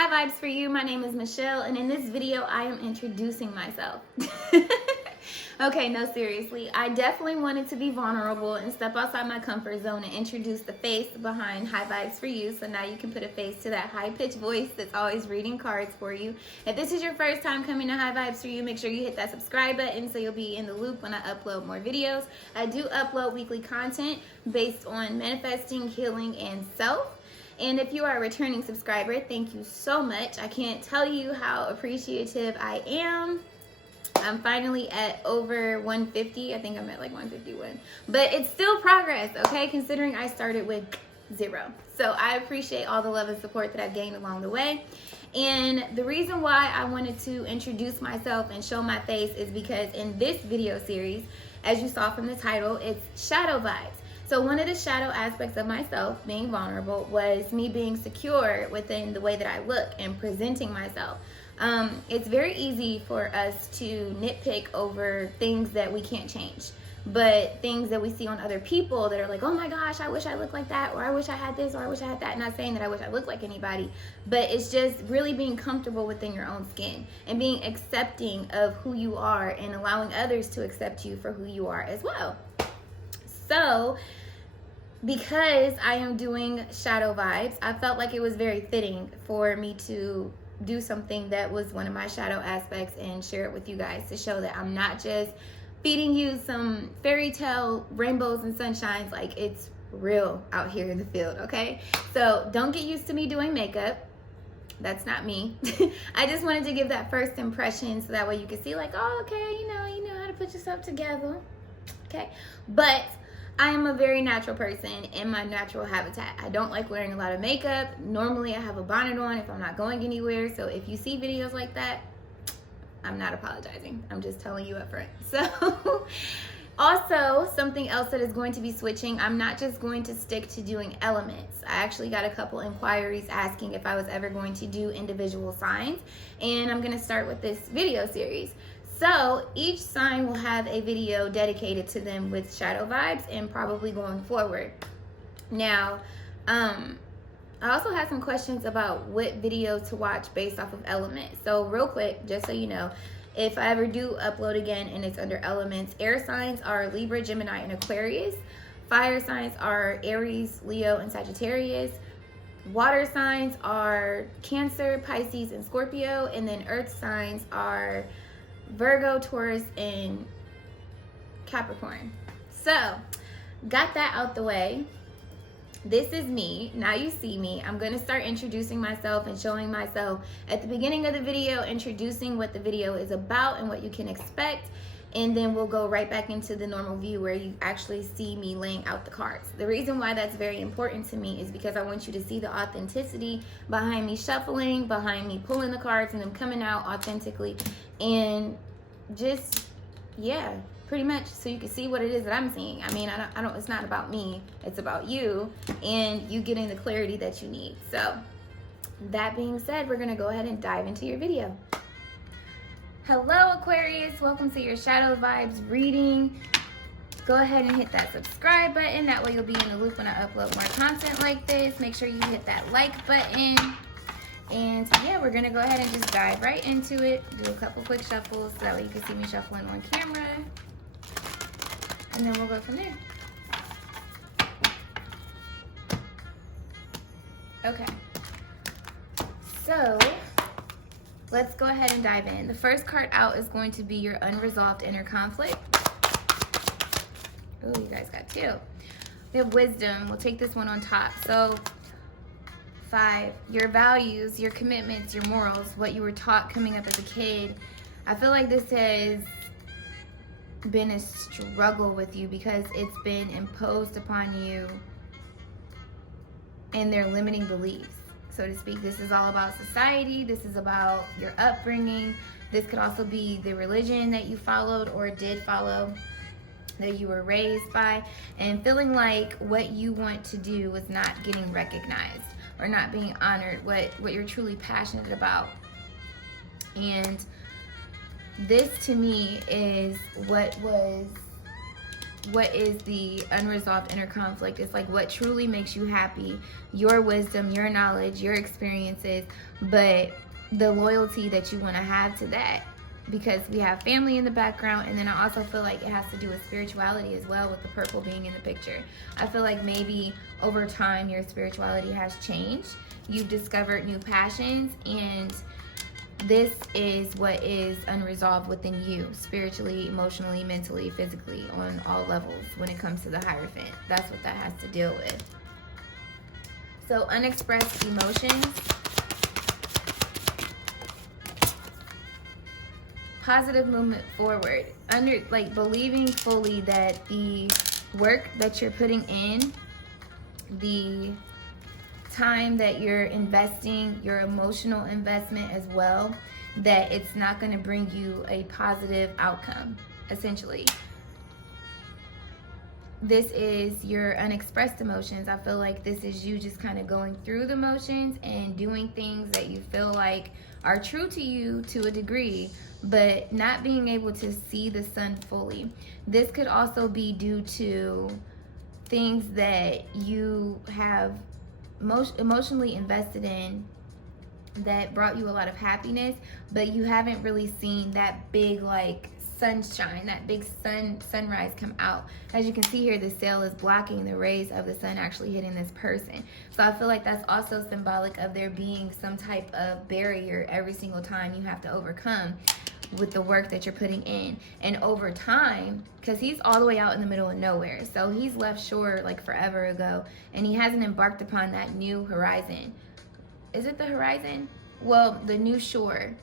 Hi Vibes for you. My name is Michelle, and in this video I am introducing myself. Okay, no, seriously. I definitely wanted to be vulnerable and step outside my comfort zone and introduce the face behind Hi Vibes for you, so now you can put a face to that high-pitched voice that's always reading cards for you. If this is your first time coming to Hi Vibes for you, make sure you hit that subscribe button so you'll be in the loop when I upload more videos. I do upload weekly content based on manifesting, healing, and self. And if you are a returning subscriber, thank you so much. I can't tell you how appreciative I am. I'm finally at over 150. I think I'm at like 151. But it's still progress, okay? Considering I started with 0. So I appreciate all the love and support that I've gained along the way. And the reason why I wanted to introduce myself and show my face is because in this video series, as you saw from the title, it's shadow vibes. So one of the shadow aspects of myself, being vulnerable, was me being secure within the way that I look and presenting myself. It's very easy for us to nitpick over things that we can't change, but things that we see on other people that are like, oh my gosh, I wish I looked like that, or I wish I had this, or I wish I had that. Not saying that I wish I looked like anybody, but it's just really being comfortable within your own skin and being accepting of who you are and allowing others to accept you for who you are as well. So because I am doing shadow vibes, I felt like it was very fitting for me to do something that was one of my shadow aspects and share it with you guys to show that I'm not just feeding you some fairy tale rainbows and sunshines. Like, it's real out here in the field, okay? So don't get used to me doing makeup. That's not me. I just wanted to give that first impression so that way you can see like, oh, okay, you know how to put yourself together, okay? But I am a very natural person in my natural habitat. I don't like wearing a lot of makeup. Normally I have a bonnet on if I'm not going anywhere. So if you see videos like that, I'm not apologizing. I'm just telling you up front. So also something else that is going to be switching, I'm not just going to stick to doing elements. I actually got a couple inquiries asking if I was ever going to do individual signs, and I'm going to start with this video series. So each sign will have a video dedicated to them with shadow vibes and probably going forward. Now, I also have some questions about what video to watch based off of elements. So real quick, just so you know, if I ever do upload again and it's under elements, air signs are Libra, Gemini, and Aquarius. Fire signs are Aries, Leo, and Sagittarius. Water signs are Cancer, Pisces, and Scorpio. And then earth signs are Virgo, Taurus, and Capricorn. So, got that out the way. This is me. Now you see me. I'm going to start introducing myself and showing myself at the beginning of the video, introducing what the video is about and what you can expect. And then we'll go right back into the normal view where you actually see me laying out the cards. The reason why that's very important to me is because I want you to see the authenticity behind me shuffling, behind me pulling the cards and them coming out authentically. And just, yeah, pretty much so you can see what it is that I'm seeing. I mean, I don't, it's not about me, it's about you and you getting the clarity that you need. So that being said, we're gonna go ahead and dive into your video. Hello Aquarius, welcome to your Shadow Vibes reading. Go ahead and hit that subscribe button, that way you'll be in the loop when I upload more content like this. Make sure you hit that like button. And yeah, we're gonna go ahead and just dive right into it. Do a couple quick shuffles so that way you can see me shuffling on camera. And then we'll go from there. Okay. So let's go ahead and dive in. The first card out is going to be your unresolved inner conflict. Oh, you guys got 2. We have wisdom. We'll take this one on top. So 5, your values, your commitments, your morals, what you were taught coming up as a kid. I feel like this has been a struggle with you because it's been imposed upon you and their limiting beliefs, so to speak. This is all about society. This is about your upbringing. This could also be the religion that you followed or did follow, that you were raised by, and feeling like what you want to do was not getting recognized or not being honored, what you're truly passionate about. And this to me is what was what is the unresolved inner conflict. It's like what truly makes you happy, your wisdom, your knowledge, your experiences, but the loyalty that you want to have to that, because we have family in the background. And then I also feel like it has to do with spirituality as well, with the purple being in the picture. I feel like maybe over time your spirituality has changed, you've discovered new passions, and this is what is unresolved within you, spiritually, emotionally, mentally, physically, on all levels when it comes to the Hierophant. That's what that has to deal with. So unexpressed emotions, positive movement forward, believing fully that the work that you're putting in, the time that you're investing, your emotional investment as well, that it's not going to bring you a positive outcome, essentially. This is your unexpressed emotions. I feel like this is you just kind of going through the motions and doing things that you feel like are true to you to a degree, but not being able to see the sun fully. This could also be due to things that you have emotionally invested in that brought you a lot of happiness, but you haven't really seen that big sunshine, that big sunrise come out. As you can see here, the sail is blocking the rays of the sun actually hitting this person. So I feel like that's also symbolic of there being some type of barrier every single time you have to overcome with the work that you're putting in. And over time, because he's all the way out in the middle of nowhere, so he's left shore like forever ago, and he hasn't embarked upon that new horizon. Is it the horizon? Well, the new shore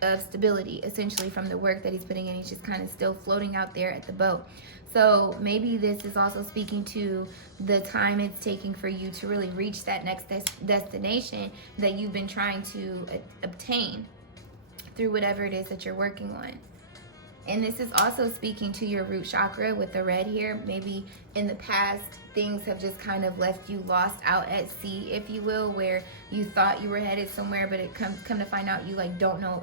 of stability, essentially, from the work that he's putting in. He's just kind of still floating out there at the boat. So maybe this is also speaking to the time it's taking for you to really reach that next destination that you've been trying to obtain through whatever it is that you're working on. And this is also speaking to your root chakra with the red here. Maybe in the past, things have just kind of left you lost out at sea, if you will, where you thought you were headed somewhere, but it come to find out you don't know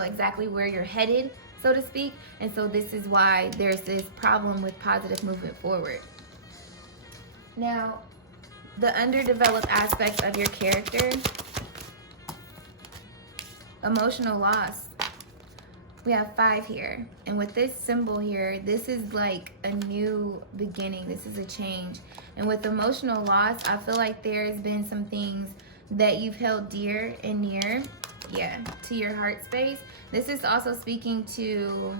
exactly where you're headed, so to speak. And so this is why there's this problem with positive movement forward. Now, the underdeveloped aspects of your character, emotional loss. We have 5 here, and with this symbol here, this is like a new beginning. This is a change. And with emotional loss, I feel like there has been some things that you've held dear and near, to your heart space. This is also speaking to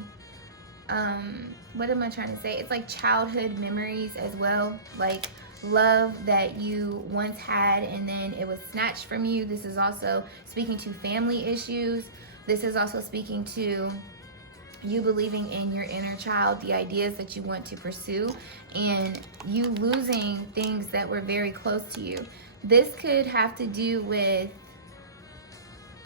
what am I trying to say? It's like childhood memories as well, like love that you once had and then it was snatched from you. This is also speaking to family issues. This is also speaking to you believing in your inner child, the ideas that you want to pursue, and you losing things that were very close to you. This could have to do with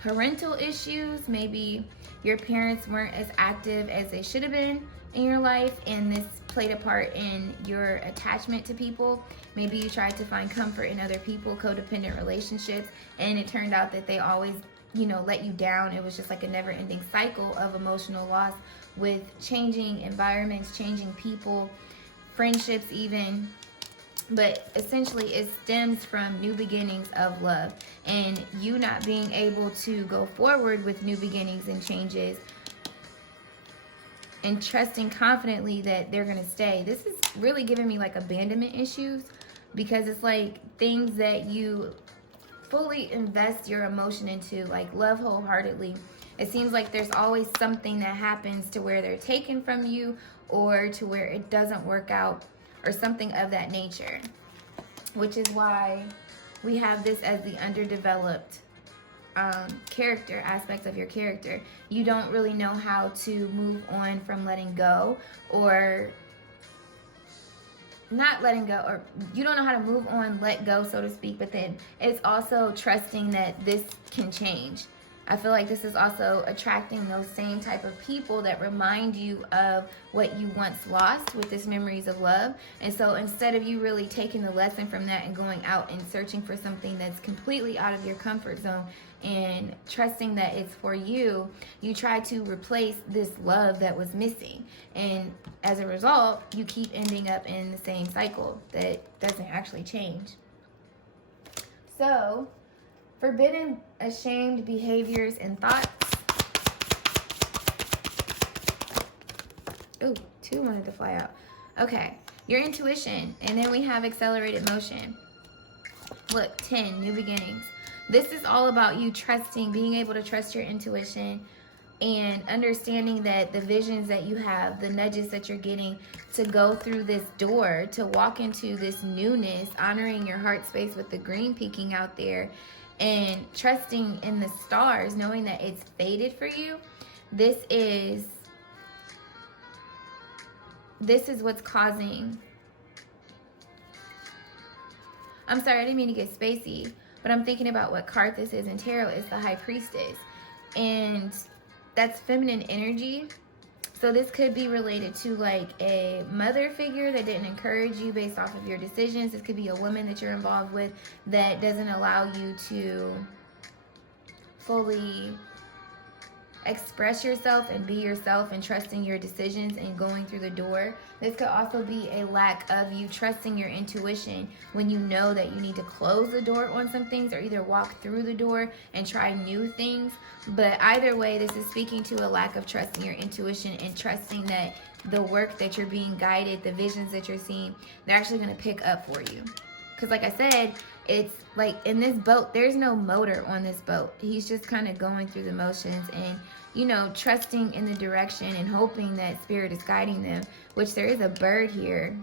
parental issues. Maybe your parents weren't as active as they should have been in your life, and this played a part in your attachment to people. Maybe you tried to find comfort in other people, codependent relationships, and it turned out that they always let you down. It was just like a never-ending cycle of emotional loss with changing environments, changing people, friendships even. But essentially it stems from new beginnings of love, and you not being able to go forward with new beginnings and changes and trusting confidently that they're going to stay. This is really giving me like abandonment issues, because it's like things that you fully invest your emotion into, like love wholeheartedly. It seems like there's always something that happens to where they're taken from you, or to where it doesn't work out, or something of that nature, which is why we have this as the underdeveloped character aspect of your character. You don't really know how to move on from letting go, or not letting go, or you don't know how to move on, let go, so to speak. But then it's also trusting that this can change. I feel like this is also attracting those same type of people that remind you of what you once lost with this memories of love. And so instead of you really taking the lesson from that and going out and searching for something that's completely out of your comfort zone and trusting that it's for you, you try to replace this love that was missing. And as a result, you keep ending up in the same cycle that doesn't actually change. So, forbidden, ashamed behaviors and thoughts. Ooh, 2 wanted to fly out. Okay, your intuition. And then we have accelerated motion. Look, 10, new beginnings. This is all about you trusting, being able to trust your intuition and understanding that the visions that you have, the nudges that you're getting to go through this door, to walk into this newness, honoring your heart space with the green peeking out there, and trusting in the stars, knowing that it's fated for you. This is what's causing. I'm sorry, I didn't mean to get spacey, but I'm thinking about what card this is in tarot. Is the High Priestess, and that's feminine energy. So this could be related to like a mother figure that didn't encourage you based off of your decisions. This could be a woman that you're involved with that doesn't allow you to fully express yourself and be yourself and trusting your decisions and going through the door. This could also be a lack of you trusting your intuition when you know that you need to close the door on some things, or either walk through the door and try new things. But either way, this is speaking to a lack of trusting your intuition and trusting that the work that you're being guided, the visions that you're seeing, they're actually going to pick up for you. Because like I said, it's like in this boat, there's no motor on this boat. He's just kind of going through the motions and, you know, trusting in the direction and hoping that spirit is guiding them, which there is a bird here.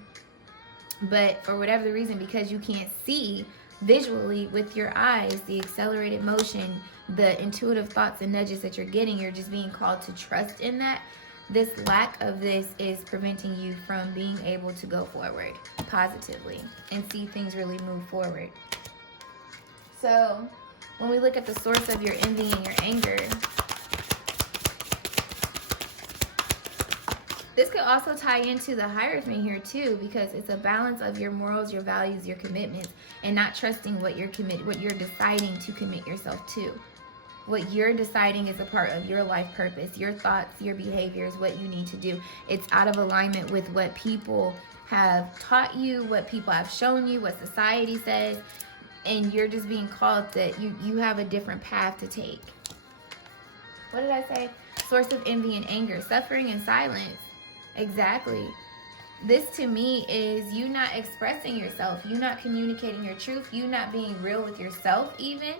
But for whatever the reason, because you can't see visually with your eyes, the accelerated motion, the intuitive thoughts and nudges that you're getting, you're just being called to trust in that. This lack of this is preventing you from being able to go forward positively and see things really move forward. So when we look at the source of your envy and your anger, this could also tie into the Hierophant here too, because it's a balance of your morals, your values, your commitments, and not trusting what you're deciding to commit yourself to. What you're deciding is a part of your life purpose, your thoughts, your behaviors, what you need to do. It's out of alignment with what people have taught you, what people have shown you, what society says, and you're just being called that you have a different path to take. What did I say? Source of envy and anger, suffering and silence. Exactly. This to me is you not expressing yourself, you not communicating your truth, you not being real with yourself even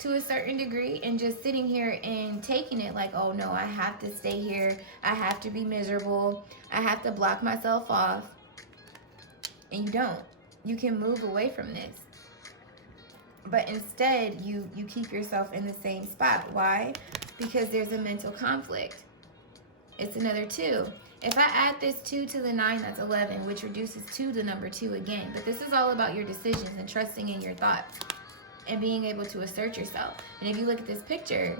to a certain degree, and just sitting here and taking it like, oh no, I have to stay here, I have to be miserable, I have to block myself off. And you don't. You can move away from this. But instead, you keep yourself in the same spot. Why? Because there's a mental conflict. It's another 2. If I add this 2 to the 9, that's 11, which reduces to the number 2 again. But this is all about your decisions and trusting in your thoughts and being able to assert yourself. And if you look at this picture,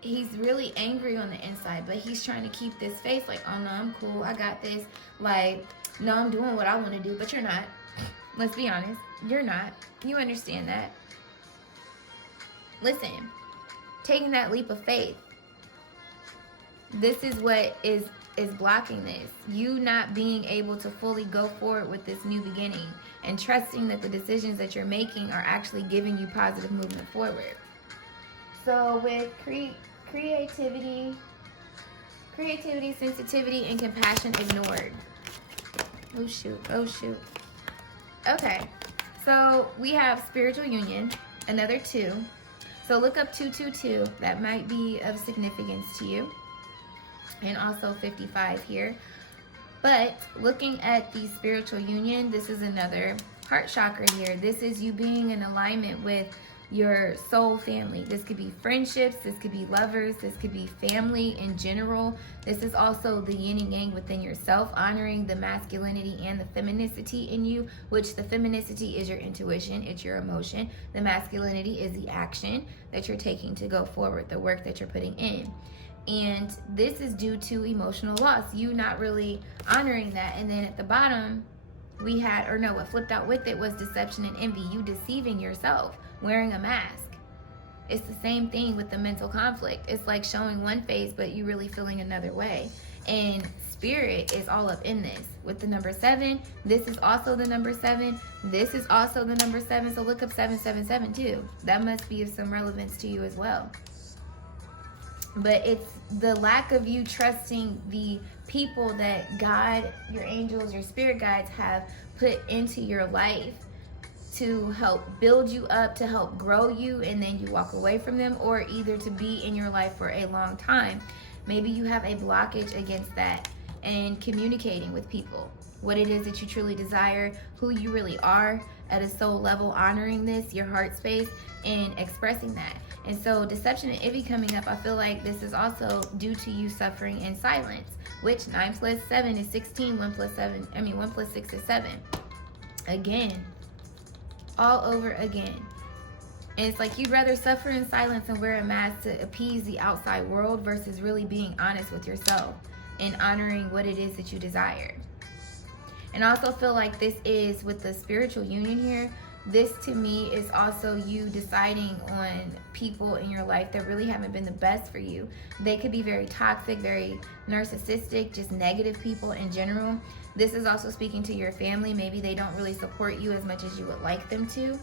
he's really angry on the inside, but he's trying to keep this face like, oh no, I'm cool, I got this. Like, no, I'm doing what I want to do, but you're not. Let's be honest, you're not. You understand that. Listen, taking that leap of faith, this is what is blocking this. You not being able to fully go forward with this new beginning and trusting that the decisions that you're making are actually giving you positive movement forward. So with creativity, sensitivity, and compassion ignored. Oh shoot. Okay, so we have spiritual union, another 2. So look up 222. That might be of significance to you. And also 55 here. But looking at the spiritual union, this is another heart chakra here. This is you being in alignment with your soul family. This could be friendships, this could be lovers, this could be family in general. This is also the yin and yang within yourself, honoring the masculinity and the femininity in you, which the femininity is your intuition, it's your emotion. The masculinity is the action that you're taking to go forward, the work that you're putting in. And this is due to emotional loss, you not really honoring that. And then at the bottom, we had, or no, what flipped out with it was deception and envy, you deceiving yourself, wearing a mask. It's the same thing with the mental conflict. It's like showing one face, but you really feeling another way. And spirit is all up in this. With the number 7, this is also the number 7. This is also the number 7. So look up 777 too. That must be of some relevance to you as well. But it's the lack of you trusting the people that God, your angels, your spirit guides have put into your life to help build you up, to help grow you, and then you walk away from them, or either to be in your life for a long time. Maybe you have a blockage against that and communicating with people what it is that you truly desire, who you really are at a soul level, honoring this, your heart space, and expressing that. And so deception and envy coming up, I feel like this is also due to you suffering in silence, which 9 plus 7 is 16, 1 plus 6 is 7. Again, all over again. And it's like you'd rather suffer in silence and wear a mask to appease the outside world versus really being honest with yourself and honoring what it is that you desire. And I also feel like this is with the spiritual union here. This to me is also you deciding on people in your life that really haven't been the best for you. They could be very toxic, very narcissistic, just negative people in general. This is also speaking to your family. Maybe they don't really support you as much as you would like them to,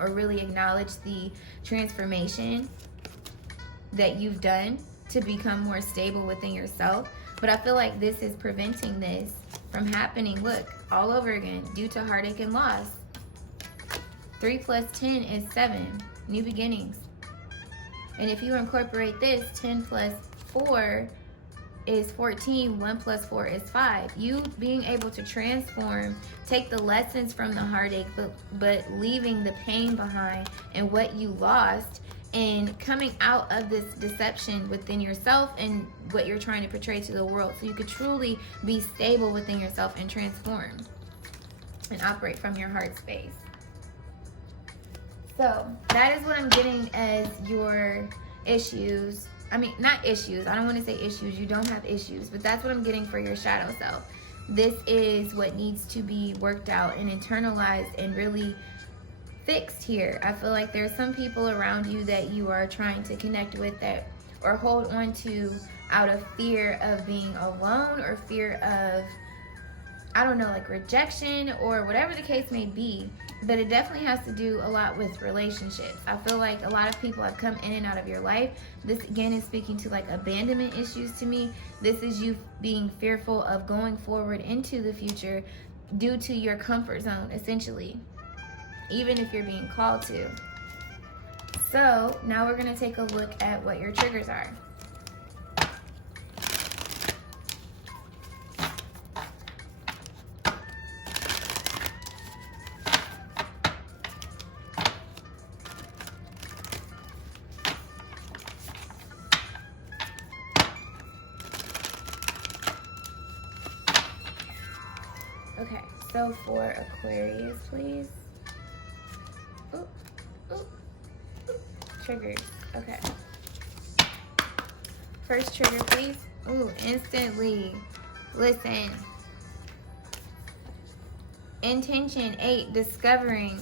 or really acknowledge the transformation that you've done to become more stable within yourself. But I feel like this is preventing this from happening, look, all over again, due to heartache and loss. 3 plus 10 is 7, new beginnings. And if you incorporate this, 10 plus 4 is 14, 1 plus 4 is 5. You being able to transform, take the lessons from the heartache, but leaving the pain behind and what you lost, and coming out of this deception within yourself and what you're trying to portray to the world, so you could truly be stable within yourself and transform and operate from your heart space. So that is what I'm getting as your issues. I mean, not issues. I don't want to say issues. You don't have issues, but that's what I'm getting for your shadow self. This is what needs to be worked out and internalized and really fixed here. I feel like there's some people around you that you are trying to connect with that, or hold on to out of fear of being alone, or fear of, I don't know, like rejection or whatever the case may be. But it definitely has to do a lot with relationships. I feel like a lot of people have come in and out of your life. This again is speaking to like abandonment issues to me. This is you being fearful of going forward into the future due to your comfort zone, essentially, even if you're being called to. So now we're going to take a look at what your triggers are. Okay, so for Aquarius, please. Ooh, ooh, ooh. Triggers. Okay. First trigger, please. Ooh, instantly. Listen. Intention 8, discovering.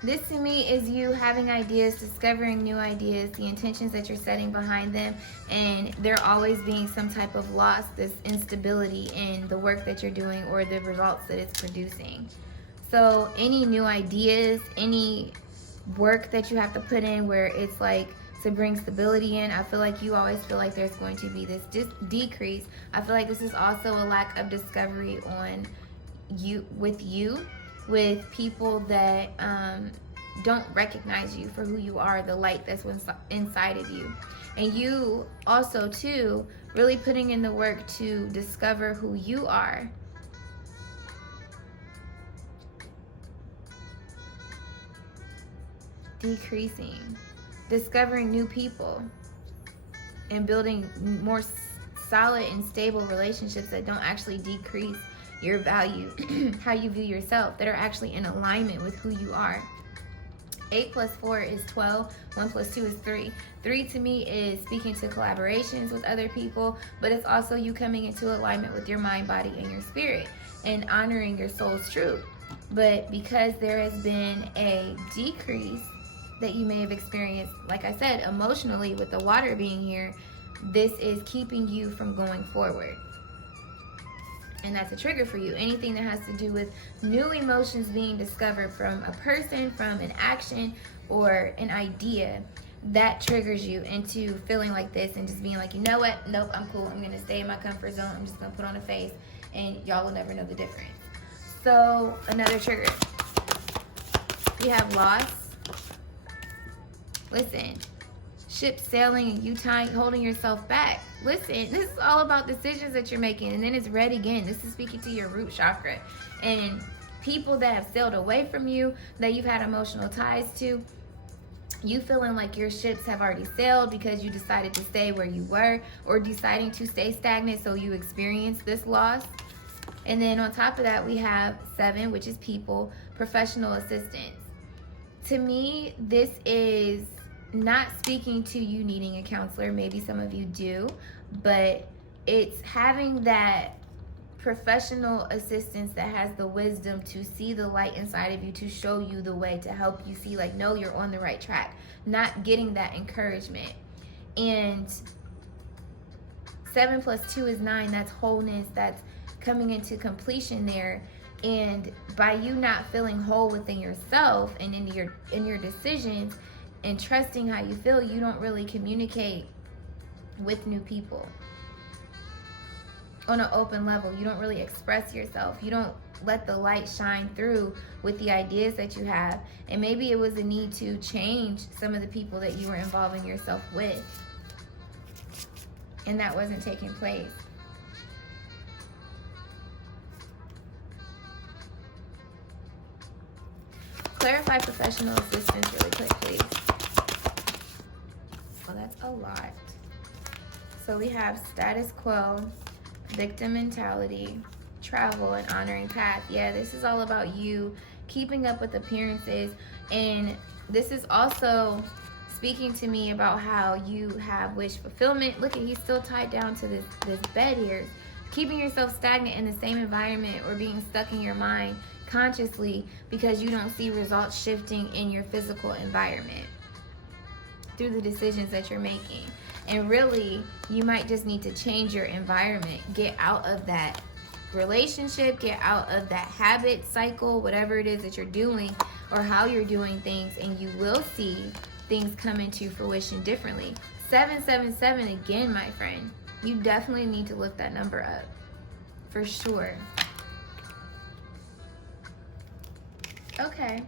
This to me is you having ideas, discovering new ideas, the intentions that you're setting behind them, and there always being some type of loss, this instability in the work that you're doing or the results that it's producing. So any new ideas, any work that you have to put in where it's like to bring stability in, I feel like you always feel like there's going to be this decrease. I feel like this is also a lack of discovery on you, with people that don't recognize you for who you are, the light that's inside of you. And you also too really putting in the work to discover who you are. decreasing, discovering new people, and building more solid and stable relationships that don't actually decrease your value, how you view yourself, that are actually in alignment with who you are. 8 plus 4 is 12. 1 plus 2 is 3. 3 to me is speaking to collaborations with other people, but it's also you coming into alignment with your mind, body, and your spirit, and honoring your soul's truth. But because there has been a decrease that you may have experienced, like I said, emotionally, with the water being here, this is keeping you from going forward. And that's a trigger for you. Anything that has to do with new emotions being discovered from a person, from an action, or an idea, that triggers you into feeling like this and just being like, you know what? Nope, I'm cool. I'm going to stay in my comfort zone. I'm just going to put on a face, and y'all will never know the difference. So, another trigger. You have loss. Listen, ship sailing and you holding yourself back. Listen, this is all about decisions that you're making, and then it's red again. This is speaking to your root chakra. And people that have sailed away from you, that you've had emotional ties to, you feeling like your ships have already sailed because you decided to stay where you were, or deciding to stay stagnant so you experience this loss. And then on top of that, we have 7, which is people, professional assistance. To me, this is not speaking to you needing a counselor. Maybe some of you do, but it's having that professional assistance that has the wisdom to see the light inside of you, to show you the way, to help you see like, no, you're on the right track. Not getting that encouragement. And 7 plus 2 is 9. That's wholeness. That's coming into completion there. And by you not feeling whole within yourself and in your decisions and trusting how you feel, you don't really communicate with new people on an open level. You don't really express yourself. You don't let the light shine through with the ideas that you have. And maybe it was a need to change some of the people that you were involving yourself with, and that wasn't taking place. Clarify professional assistance really quick, please. Well, that's a lot. So we have status quo, victim mentality, travel, and honoring path. Yeah, this is all about you keeping up with appearances. And this is also speaking to me about how you have wish fulfillment. Look at, he's still tied down to this bed here. Keeping yourself stagnant in the same environment, or being stuck in your mind consciously because you don't see results shifting in your physical environment through the decisions that you're making. And really, you might just need to change your environment. Get out of that relationship, get out of that habit cycle, whatever it is that you're doing or how you're doing things, and you will see things come into fruition differently. 777 again, my friend. You definitely need to look that number up for sure. Okay.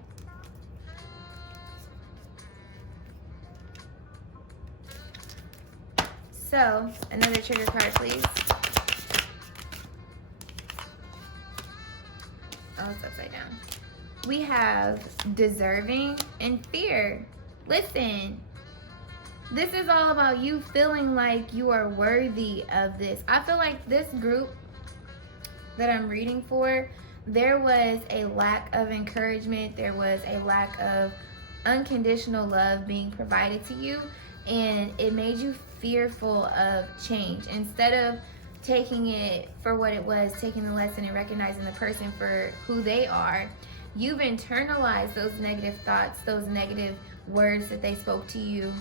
So, another trigger card, please. Oh, it's upside down. We have deserving and fear. Listen, this is all about you feeling like you are worthy of this. I feel like this group that I'm reading for, there was a lack of encouragement. There was a lack of unconditional love being provided to you, and it made you fearful of change. Instead of taking it for what it was, taking the lesson and recognizing the person for who they are, you've internalized those negative thoughts, those negative words that they spoke to you,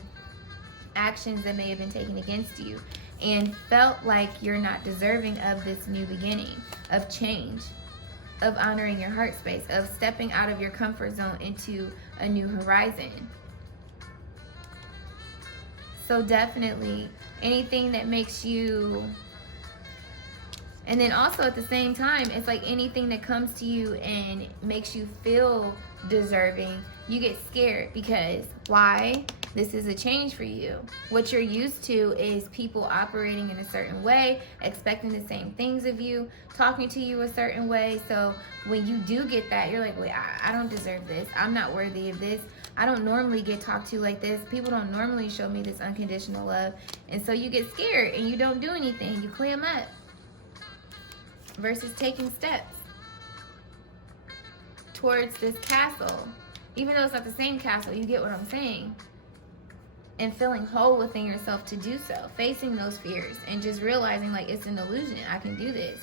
actions that may have been taken against you, and felt like you're not deserving of this new beginning, of change, of honoring your heart space, of stepping out of your comfort zone into a new horizon. So definitely anything that makes you, and then also at the same time, it's like anything that comes to you and makes you feel deserving, you get scared. Because why? This is a change for you. What you're used to is people operating in a certain way, expecting the same things of you, talking to you a certain way. So when you do get that, you're like, wait, I don't deserve this. I'm not worthy of this. I don't normally get talked to like this. People don't normally show me this unconditional love. And so you get scared and you don't do anything. You clam up versus taking steps towards this castle. Even though it's not the same castle, you get what I'm saying. And feeling whole within yourself to do so. Facing those fears and just realizing like it's an illusion. I can do this.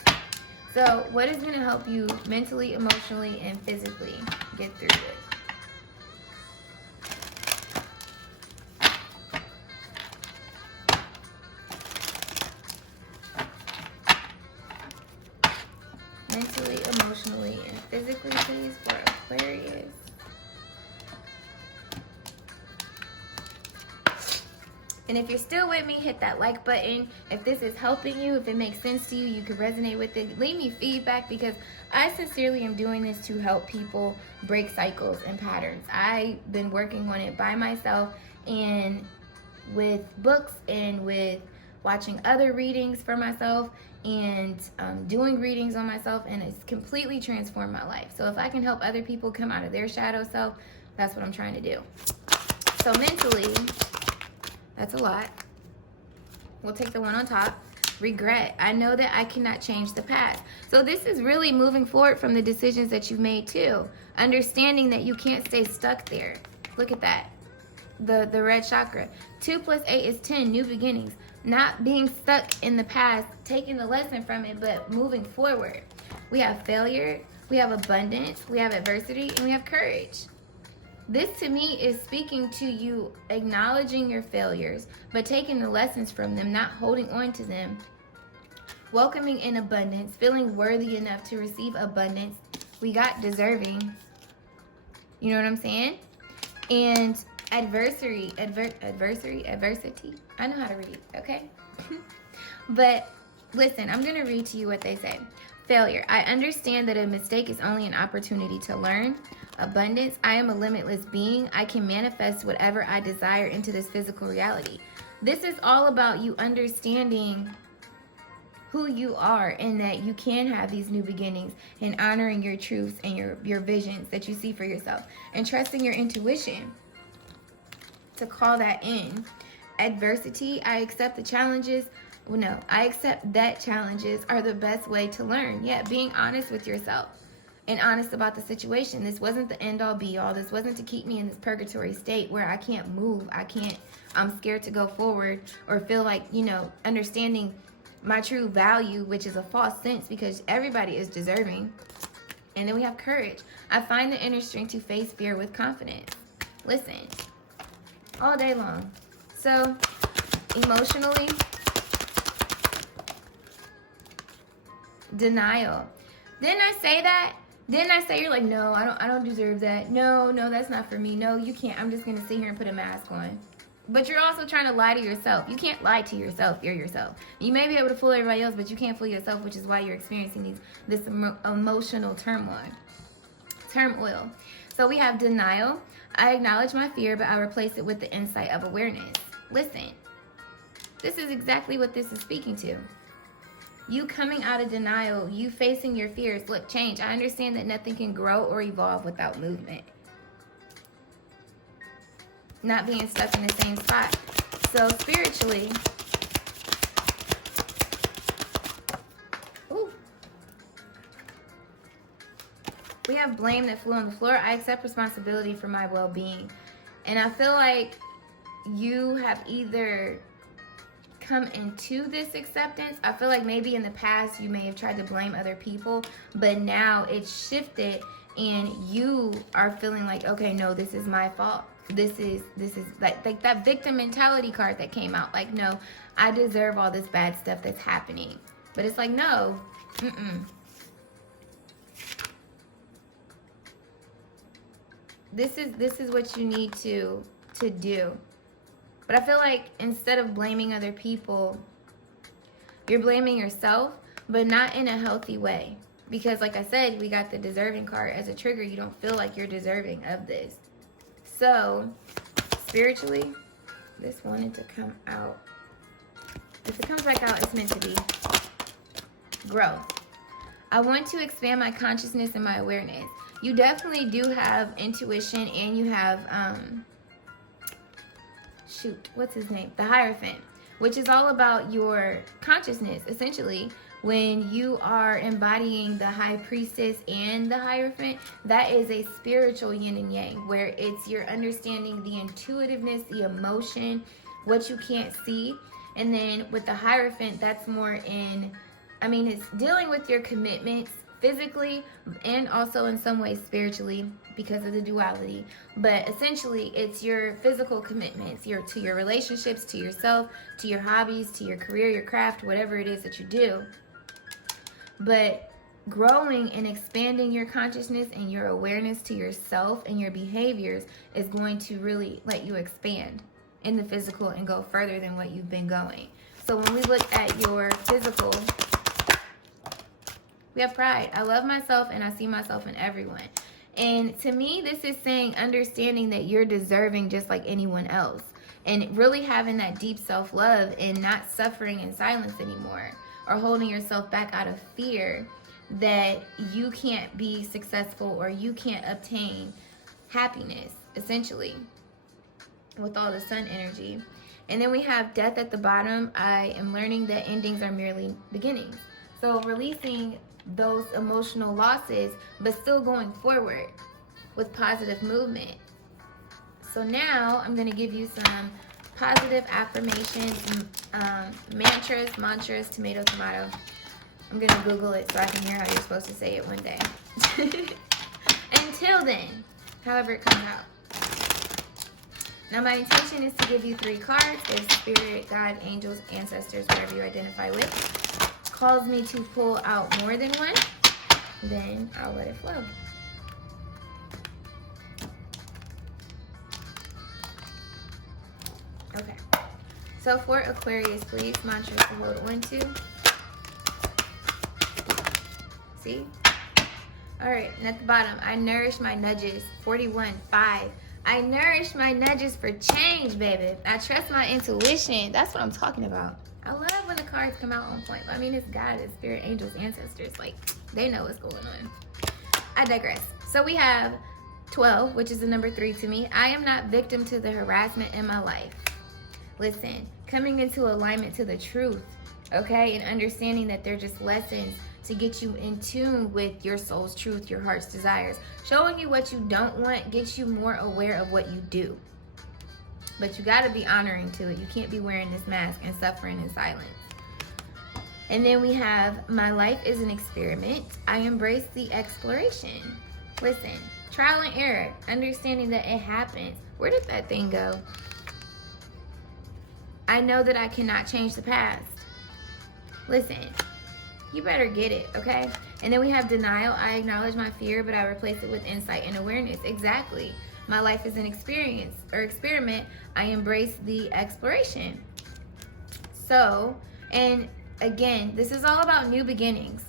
So what is going to help you mentally, emotionally, and physically get through this? Mentally, emotionally, and physically, please, for Aquarius. And if you're still with me, hit that like button. If this is helping you, if it makes sense to you, you can resonate with it. Leave me feedback because I sincerely am doing this to help people break cycles and patterns. I've been working on it by myself and with books and with watching other readings for myself and doing readings on myself, and it's completely transformed my life. So if I can help other people come out of their shadow self, that's what I'm trying to do. So mentally, that's a lot. We'll take the one on top. Regret. I know that I cannot change the past. So this is really moving forward from the decisions that you've made too. Understanding that you can't stay stuck there. Look at that. The red chakra. 2 + 8 is 10. New beginnings. Not being stuck in the past, taking the lesson from it, but moving forward. We have failure. We have abundance. We have adversity. And we have courage. This to me is speaking to you acknowledging your failures, but taking the lessons from them, not holding on to them. Welcoming in abundance, feeling worthy enough to receive abundance. We got deserving. You know what I'm saying? And adversity. I know how to read, okay? But listen, I'm going to read to you what they say. Failure. I understand that a mistake is only an opportunity to learn. Abundance. I am a limitless being. I can manifest whatever I desire into this physical reality. This is all about you understanding who you are and that you can have these new beginnings and honoring your truths and your visions that you see for yourself and trusting your intuition to call that in. Adversity. I accept the challenges. Well, no, I accept that challenges are the best way to learn. Yeah, being honest with yourself and honest about the situation. This wasn't the end all be all. This wasn't to keep me in this purgatory state where I can't move. I'm scared to go forward or feel like, understanding my true value, which is a false sense because everybody is deserving. And then we have courage. I find the inner strength to face fear with confidence. Listen, all day long. So emotionally, denial. Didn't I say that? Didn't I say you're like, no, I don't deserve that. No, that's not for me. No, you can't. I'm just going to sit here and put a mask on. But you're also trying to lie to yourself. You can't lie to yourself. You're yourself. You may be able to fool everybody else, but you can't fool yourself, which is why you're experiencing this emotional turmoil. So we have denial. I acknowledge my fear, but I replace it with the insight of awareness. Listen, this is exactly what this is speaking to. You coming out of denial, you facing your fears. Look, change. I understand that nothing can grow or evolve without movement. Not being stuck in the same spot. So spiritually, we have blame that flew on the floor. I accept responsibility for my well-being. And I feel like you have either come into this acceptance. I feel like maybe in the past you may have tried to blame other people, but now it's shifted and you are feeling like, okay, no, this is my fault. This is like that victim mentality card that came out. Like, no, I deserve all this bad stuff that's happening. But it's like, no, This is what you need to do. But I feel like instead of blaming other people, you're blaming yourself, but not in a healthy way. Because like I said, we got the deserving card as a trigger. You don't feel like you're deserving of this. So, spiritually, this wanted to come out. If it comes back out, it's meant to be growth. I want to expand my consciousness and my awareness. You definitely do have intuition, and you have, what's his name? The Hierophant, which is all about your consciousness, essentially. When you are embodying the High Priestess and the Hierophant, that is a spiritual yin and yang, where it's your understanding the intuitiveness, the emotion, what you can't see. And then with the Hierophant, that's more in, it's dealing with your commitments physically and also in some ways spiritually because of the duality. But essentially, it's your physical commitments, to your relationships, to yourself, to your hobbies, to your career, your craft, whatever it is that you do. But growing and expanding your consciousness and your awareness to yourself and your behaviors is going to really let you expand in the physical and go further than what you've been going. So when we look at your physical, we have pride. I love myself and I see myself in everyone. And to me, this is saying understanding that you're deserving just like anyone else. And really having that deep self-love and not suffering in silence anymore, or holding yourself back out of fear that you can't be successful or you can't obtain happiness, essentially, with all the sun energy. And then we have death at the bottom. I am learning that endings are merely beginnings. So releasing those emotional losses, but still going forward with positive movement. So now I'm going to give you some positive affirmations, mantras, tomato. I'm going to Google it so I can hear how you're supposed to say it one day. Until then, however it comes out. Now my intention is to give you 3 cards. There's Spirit, God, Angels, Ancestors, whatever you identify with. Calls me to pull out more than one, then I'll let it flow. Okay. So for Aquarius, please, mantras to hold on to. See? All right, and at the bottom, I nourish my nudges. 41, 5. I nourish my nudges for change, baby. I trust my intuition. That's what I'm talking about. I love when the cards come out on point. It's God, it's Spirit, Angels, Ancestors. Like, they know what's going on. I digress. So we have 12, which is the number 3 to me. I am not victim to the harassment in my life. Listen, coming into alignment to the truth, okay? And understanding that they're just lessons to get you in tune with your soul's truth, your heart's desires. Showing you what you don't want gets you more aware of what you do. But you got to be honoring to it. You can't be wearing this mask and suffering in silence. And then we have, my life is an experiment. I embrace the exploration. Listen, trial and error, understanding that it happens. Where did that thing go? I know that I cannot change the past. Listen, you better get it, okay? And then we have denial. I acknowledge my fear, but I replace it with insight and awareness. Exactly. My life is an experience or experiment. I embrace the exploration. So, and again, this is all about new beginnings.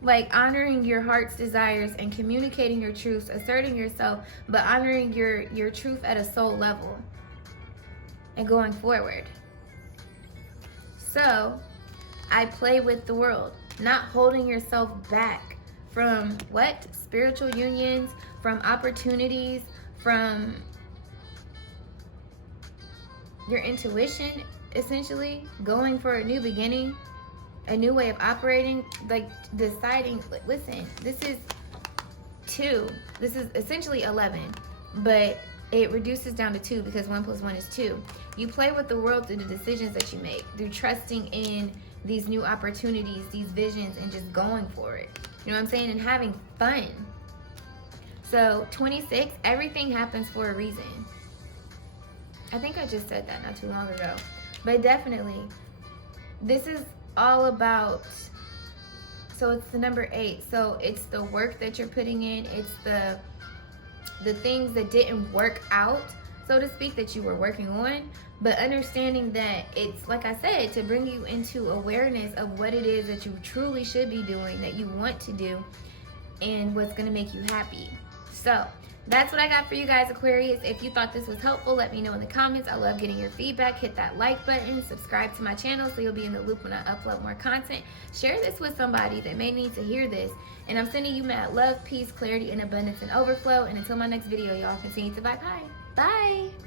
Like honoring your heart's desires and communicating your truths, asserting yourself, but honoring your truth at a soul level and going forward. So, I play with the world, not holding yourself back from what? Spiritual unions, from opportunities, from your intuition, essentially, going for a new beginning, a new way of operating, like deciding, listen, this is 2. This is essentially 11, but it reduces down to 2 because 1 + 1 is 2. You play with the world through the decisions that you make, through trusting in these new opportunities, these visions, and just going for it. You know what I'm saying? And having fun. So 26, everything happens for a reason. I think I just said that not too long ago. But definitely, this is all about, so it's the number 8. So it's the work that you're putting in. It's the things that didn't work out, so to speak, that you were working on. But understanding that it's, like I said, to bring you into awareness of what it is that you truly should be doing, that you want to do, and what's going to make you happy. So That's what I got for you guys, Aquarius. If you thought this was helpful, let me know in the comments. I love getting your feedback. Hit that like button, subscribe to my channel so you'll be in the loop when I upload more content. Share this with somebody that may need to hear this. And I'm sending you mad love, peace, clarity, and abundance and overflow. And until my next video, y'all, continue to vibe high. Bye.